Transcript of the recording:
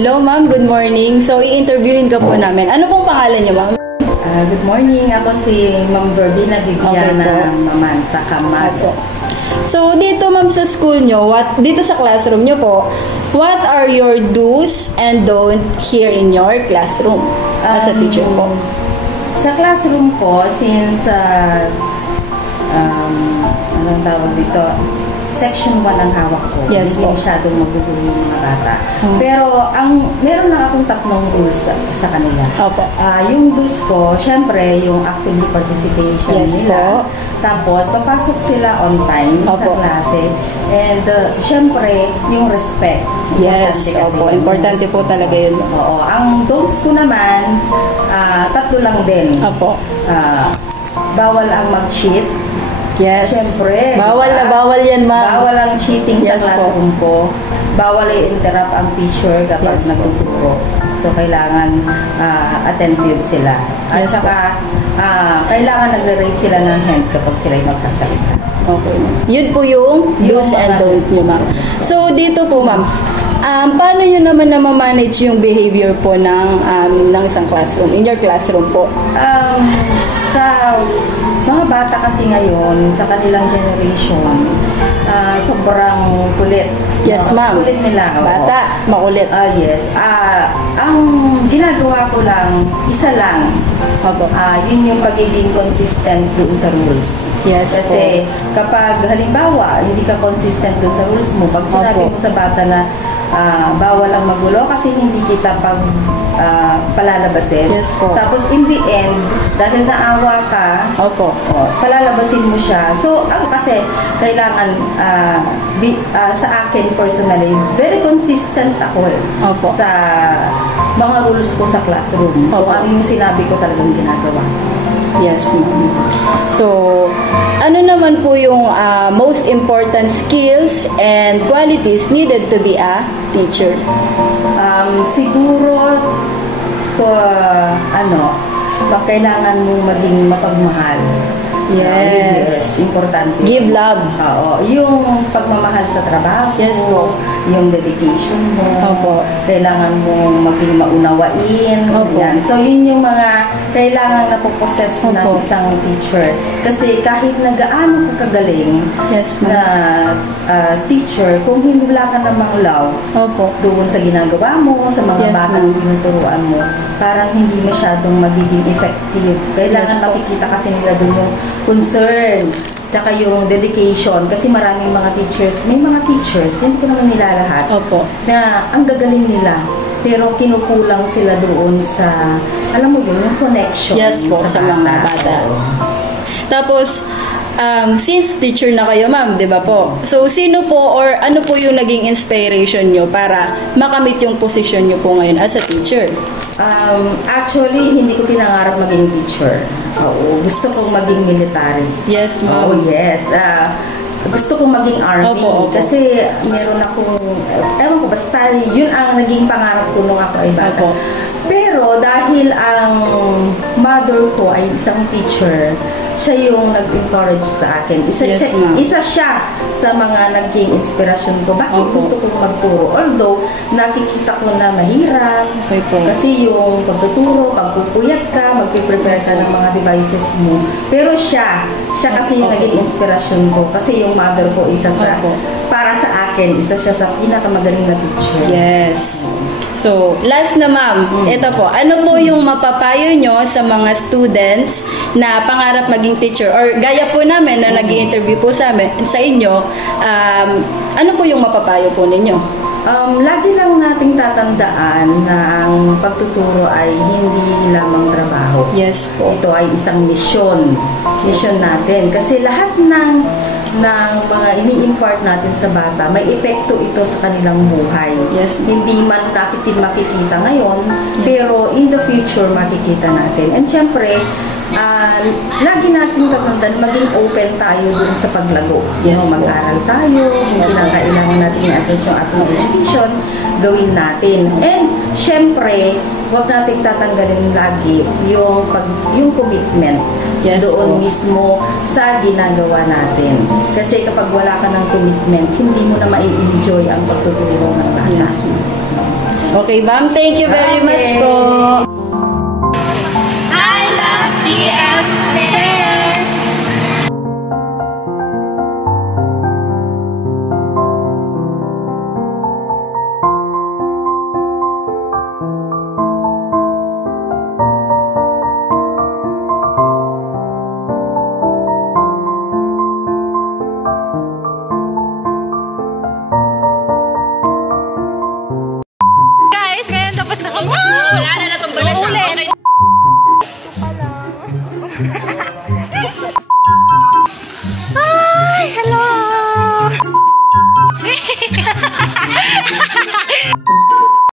Hello ma'am, good morning. So i-interviewin ka po namin. Ano pong pangalan niyo ma'am? Good morning. Ako si Ma'am Verbina Viviana Mamanta Camargo. So dito ma'am sa school nyo, dito sa classroom nyo po, what are your do's and don't here in your classroom as a teacher po? Sa classroom ko, since anong tawag dito, Section 1 ang hawak ko. Yes, hindi masyadong magugulo yung mga bata. Pero meron lang akong 3 rules sa kanila. Opo. Yung rules ko, syempre, yung active participation nila. Po. Tapos, papasok sila on time sa klase. And, syempre, yung respect. Yes, opo. Importante po talaga yun. Oo. Ang don'ts ko naman, 3 lang din. Opo. Bawal ang mag-cheat. Yes. Siyempre. Bawal na bawal yan, ma'am. Bawal ang cheating sa classroom ko. Bawal i-interrupt ang teacher kapag nagtuturo. So, kailangan attentive sila. At saka, kailangan nagre-raise sila ng hand kapag sila magsasalita. Okay. Yun po yung do's and don't nyo, ma'am. So, dito po, ma'am, paano nyo naman na ma-manage yung behavior po ng isang classroom, in your classroom po? Sa mga bata kasi ngayon, sa kanilang generation, sobrang kulit. Yes, ma'am. Kulit nila. Bata, makulit. Yes. Ang ginagawa ko lang, isa lang. Yun yung pagiging consistent dun sa rules. Yes, kasi kapag halimbawa, hindi ka consistent dun sa rules mo, pag sinabi mo sa bata na bawal ang magulo kasi hindi kita palalabasin. Yes po. Tapos in the end, dahil naawa ka, palalabasin mo siya. So, kasi kailangan sa akin personally, very consistent ako sa mga rules ko sa classroom. Kung ano yung sinabi ko talagang ginagawa. Yes, ma'am. So, ano naman po yung most important skills and qualities needed to be a teacher? Siguro, kailangan mong maging mapagmahal. Yes. Importante. Give love. Oo. Yung pagmamahal sa trabaho. Yes po. Yung dedication mo. Opo. Kailangan mong maging maunawain. Opo. Yan. So, yun yung mga kailangan na po-possess ng isang teacher. Kasi kahit na gaano ka kagaling na teacher, kung hindi wala ka namang love doon sa ginagawa mo, sa mga batang tinuturuan mo, parang hindi masyadong magiging effective. Kailangan makikita kasi nila doon yung concern, tsaka yung dedication, kasi maraming mga teachers, may mga teachers, hindi ko naman nila lahat, na ang gagaling nila, pero kinukulang sila doon sa, alam mo yun, yung connection sa mga bata. Tapos, since teacher na kayo, ma'am, di ba po? So, sino po or ano po yung naging inspiration nyo para makamit yung position nyo po ngayon as a teacher? Actually, hindi ko pinangarap maging teacher. Gusto kong maging military. Yes, ma'am. Yes. Gusto kong maging army. Kasi meron akong, ewan ko, basta yun ang naging pangarap ko nung ako ay bata. Pero dahil ang mother ko ay isang teacher, siya yung nag-encourage sa akin. Isa siya sa mga naging inspirasyon ko. Bakit gusto kong magturo? Although, nakikita ko na mahirap. Kasi yung pagtuturo, pagpupuyat ka, magpiprepare ka ng mga devices mo. Pero siya kasi yung naging inspirasyon ko. Kasi yung mother ko, para sa akin, isa siya sa pinakamagaling na teacher. Yes. So, last na ma'am, ito po, ano po yung mapapayo nyo sa mga students na pangarap maging teacher? Or gaya po namin na nag-i-interview po sa inyo, ano po yung mapapayo po ninyo? Lagi lang nating tatandaan na ang pagtuturo ay hindi lamang trabaho. Yes po. Ito ay isang misyon. Misyon natin. Kasi lahat ng mga ini-impart natin sa bata, may epekto ito sa kanilang buhay. Yes. Hindi man makikita ngayon, pero in the future makikita natin. And syempre, lagi natin tatandaan, maging open tayo dun sa paglago. Mag-aral tayo, hindi lang kailangan natin i-address yung ating education, gawin natin. And syempre, huwag natin tatanggalin lagi yung commitment doon mismo sa ginagawa natin. Kasi kapag wala ka ng commitment, hindi mo na mai-enjoy ang pagtuturo ng bata. Okay, ma'am. Thank you very much po.